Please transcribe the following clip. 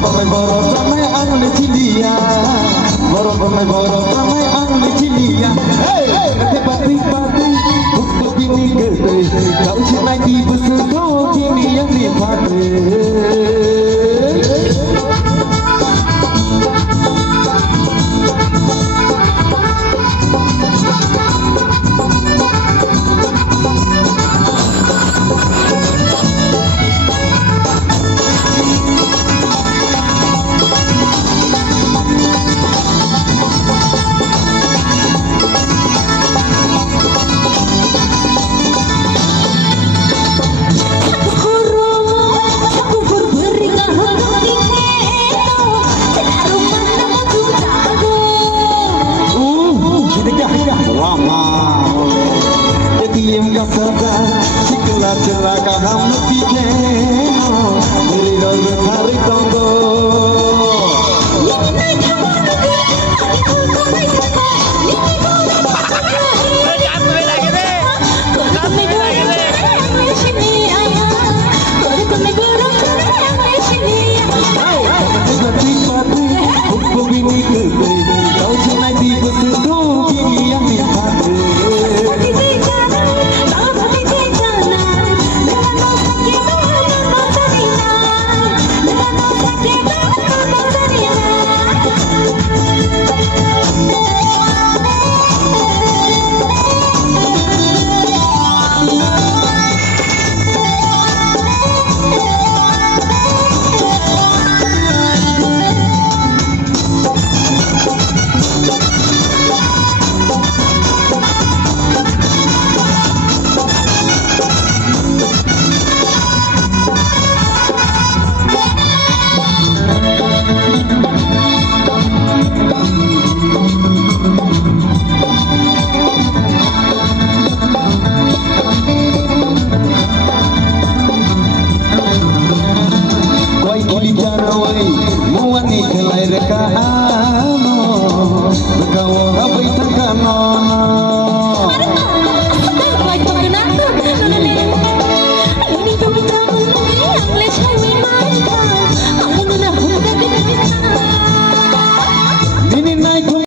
Boro ramai ang Cilia, boro ramai ang Cilia. Hey, pati untuk ini gede, kau cina di besudo kini yang dipakai. Celaka kamu pikir, diri doi tarik tonggo. Jangan lagi deh.